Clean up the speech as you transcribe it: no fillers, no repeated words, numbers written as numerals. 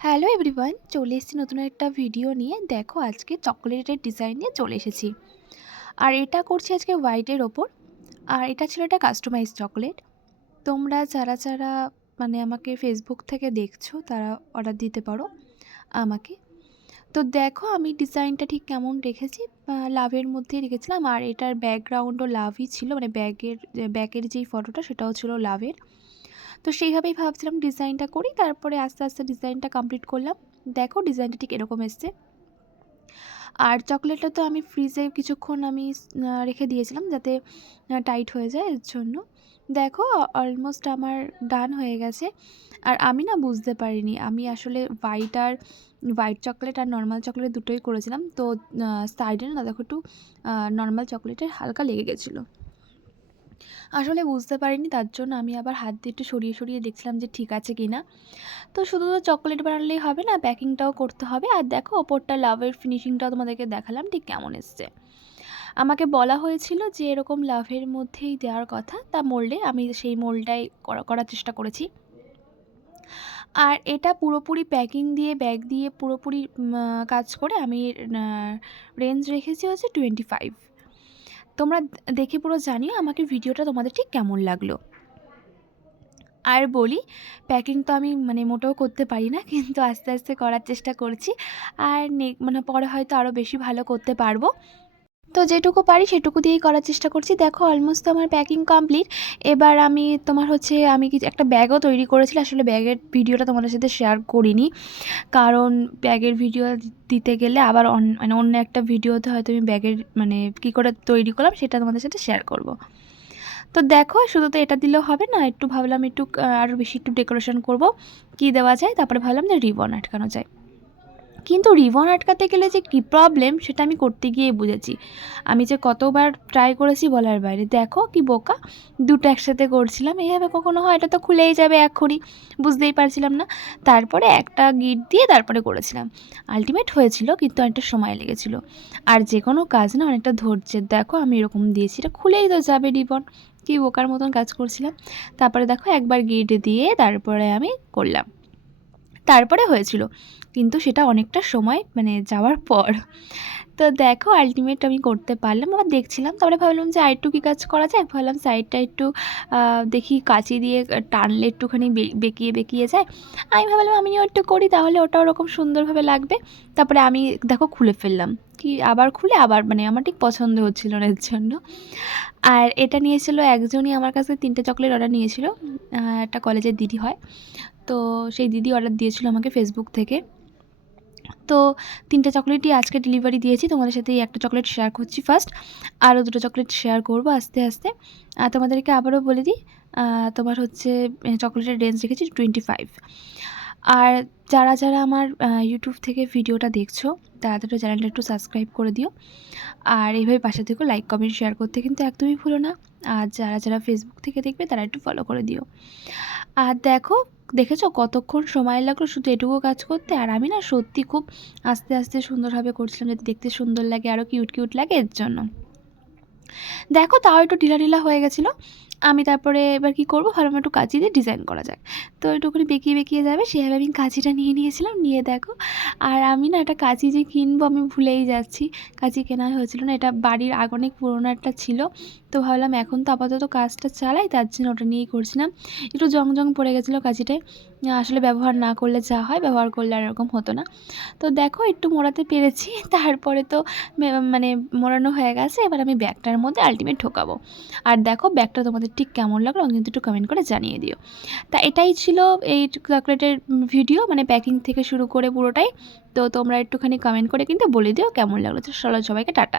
Hello everyone, চলে এসেছি নতুন একটা ভিডিও নিয়ে। দেখো আজকে চকোলেটের ডিজাইন নিয়ে চলে এসেছি। আর এটা করছি আজকে হোয়াইটের ওপর। আর এটা ছিল একটা কাস্টমাইজ চকোলেট। তোমরা যারা যারা মানে আমাকে ফেসবুক থেকে দেখছো তারা অর্ডার দিতে পারো আমাকে। তো দেখো আমি ডিজাইনটা ঠিক কেমন রেখেছি, লাভের মধ্যেই রেখেছিলাম। আর এটার ব্যাকগ্রাউন্ডও লাভই ছিল, মানে ব্যাকের যেই ফটোটা সেটাও ছিল লাভের। তো সেইভাবেই ভাবছিলাম ডিজাইনটা করি, তারপরে আস্তে আস্তে ডিজাইনটা কমপ্লিট করলাম। দেখো ডিজাইনটা ঠিক এরকম এসছে। আর চকলেটটা তো আমি ফ্রিজে কিছুক্ষণ রেখে দিয়েছিলাম যাতে টাইট হয়ে যায়, এর জন্য। দেখো অলমোস্ট আমার ডান হয়ে গেছে। আর আমি না বুঝতে পারিনি, আমি আসলে হোয়াইট চকলেট আর নর্মাল চকলেট দুটোই করেছিলাম। তো সাইডে না দেখো একটু নর্মাল চকলেটের হালকা লেগে গেছিলো। আসলে বুঝতে পারিনি, তার জন্য আমি আবার হাত দিয়ে একটু সরিয়ে সরিয়ে দেখছিলাম যে ঠিক আছে কি না। তো শুধু তো চকোলেট বানালেই হবে না, প্যাকিংটাও করতে হবে। আর দেখো ওপরটা লাভের ফিনিশিংটাও তোমাদেরকে দেখালাম ঠিক কেমন এসছে। আমাকে বলা হয়েছিল যে এরকম লাভের মধ্যেই দেওয়ার কথা, তা মোল্ডে আমি সেই মোল্ডটাই করার চেষ্টা করেছি। আর এটা পুরোপুরি প্যাকিং দিয়ে ব্যাগ দিয়ে পুরোপুরি কাজ করে আমি রেঞ্জ রেখেছি হচ্ছে 25। তোমরা দেখে পুরো জানিও আমাকে ভিডিওটা তোমাদের ঠিক কেমন লাগলো। আর বলি, প্যাকিং তো আমি মোটেও করতে পারি না, কিন্তু আস্তে আস্তে করার চেষ্টা করছি। আর পরে হয়তো আরও বেশি ভালো করতে পারবো। তো যেটুকু পারি সেটুকু দিয়েই করার চেষ্টা করছি। দেখো অলমোস্ট আমার প্যাকিং কমপ্লিট। এবার আমি আমি কিছু একটা ব্যাগও তৈরি করেছি। আসলে ব্যাগের ভিডিওটা তোমাদের সাথে শেয়ার করিনি, কারণ ব্যাগের ভিডিও দিতে গেলে আবার অন্য একটা ভিডিওতে হয়তো আমি ব্যাগের কী করে তৈরি করলাম সেটা তোমাদের সাথে শেয়ার করব। তো দেখো শুধু তো এটা দিলেও হবে না, একটু ভাবলাম একটু আরও বেশি একটু ডেকোরেশন করব। কী দেওয়া যায়, তারপরে ভাবলাম যে রিবন আটকানো যায়। কিন্তু রিবন আটকাতে গেলে যে কী প্রবলেম সেটা আমি করতে গিয়ে বুঝেছি। আমি যে কতবার ট্রাই করেছি বলার বাইরে। দেখো কি বোকা, দুটো একসাথে করছিলাম। এইভাবে কখনো হয়? এটা তো খুলেই যাবে এক্ষুনি, বুঝতেই পারছিলাম না। তারপরে একটা গিট দিয়ে তারপরে করেছিলাম। আলটিমেট হয়েছিল, কিন্তু অনেকটা সময় লেগেছিল। আর যে কোনো কাজ না অনেকটা ধৈর্যের। দেখো আমি এরকম দিয়েছি, এটা খুলেই তো যাবে রিবন। কি বোকার মতন কাজ করছিলাম। তারপরে দেখো একবার গিট দিয়ে তারপরে আমি করলাম, তারপরে হয়েছিল। কিন্তু সেটা অনেকটা সময় যাওয়ার পর। তো দেখো আল্টিমেট আমি করতে পারলাম। আবার দেখছিলাম, তারপরে ভাবলাম যে আরেকটু কী কাজ করা যায়। ভাবলাম সাইডটা একটু দেখি কাঁচি দিয়ে টানলে একটুখানি বেঁকিয়ে বেঁকিয়ে যায়। আমি ভাবলাম আমিও একটু করি, তাহলে ওটা ওরকম সুন্দরভাবে লাগবে। তারপরে আমি দেখো খুলে ফেললাম, কি আবার খুলে আবার আমার ঠিক পছন্দ হচ্ছিল না এর জন্য। আর এটা নিয়েছিল একজনই আমার কাছে 3টে চকলেট অর্ডার নিয়েছিল। একটা কলেজের দিদি হয়, তো সেই দিদি অর্ডার দিয়েছিল আমাকে ফেসবুক থেকে। তো 3টে চকলেটই আজকে ডেলিভারি দিয়েছি। তোমাদের সাথে এই একটা চকলেট শেয়ার করছি ফার্স্ট, আরও 2টো চকলেট শেয়ার করব আস্তে আস্তে। আর তোমাদেরকে আবারও বলে দিই, তোমার হচ্ছে চকলেটের রেঞ্জ রেখেছি 25। আর যারা যারা আমার ইউটিউব থেকে ভিডিওটা দেখছো তারা চ্যানেলটা একটু সাবস্ক্রাইব করে দিও। আর এইভাবে পাশে থেকো, লাইক কমেন্ট শেয়ার করতে কিন্তু একদমই ভুলো না। আর যারা যারা ফেসবুক থেকে দেখবে তারা একটু ফলো করে দিও। আর দেখো দেখেছো কতক্ষণ সময় লাগলো শুধু এটুকু কাজ করতে। আর আমি না সত্যি খুব আস্তে আস্তে সুন্দরভাবে করছিলাম, যাতে দেখতে সুন্দর লাগে, আরও কিউট কিউট লাগে এর জন্য। দেখো তাও একটু ঢিলা ঢিলা হয়ে গেছিলো। আমি তারপরে এবার কী করবো, ভাবলাম একটু কাঁচি দিয়ে ডিজাইন করা যায়। তো একটুখানি বেঁকিয়ে বেঁকিয়ে যাবে সেভাবে আমি কাঁচিটা নিয়ে নিয়েছিলাম। নিয়ে দেখো, আর আমি না একটা কাঁচি যে কিনবো আমি ভুলেই যাচ্ছি। কাঁচি কেনাই হয়েছিল না, এটা বাড়ির অনেক পুরোনো একটা ছিল। তো ভাবলাম এখন তো আপাতত কাজটা চালাই, তার জন্য ওটা নিয়েই করছিলাম। একটু জং জং পড়ে গেছিলো কাঁচিটায়। আসলে ব্যবহার না করলে যা হয়, ব্যবহার করলে আর এরকম হতো না। তো দেখো একটু মোড়াতে পেরেছি। তারপরে তো মোড়ানো হয়ে গেছে। এবার আমি ব্যাগটার মধ্যে আল্টিমেট ঢোকাবো। আর দেখো ব্যাগটা তোমাদের ঠিক কেমন লাগলো কিন্তু একটু কমেন্ট করে জানিয়ে দিও। তা এটাই ছিল এই চকলেটের ভিডিও, প্যাকিং থেকে শুরু করে পুরোটাই। তো তোমরা একটুখানি কমেন্ট করে কিন্তু বলে দিও কেমন লাগলো। তো চলো সবাইকে টাটা।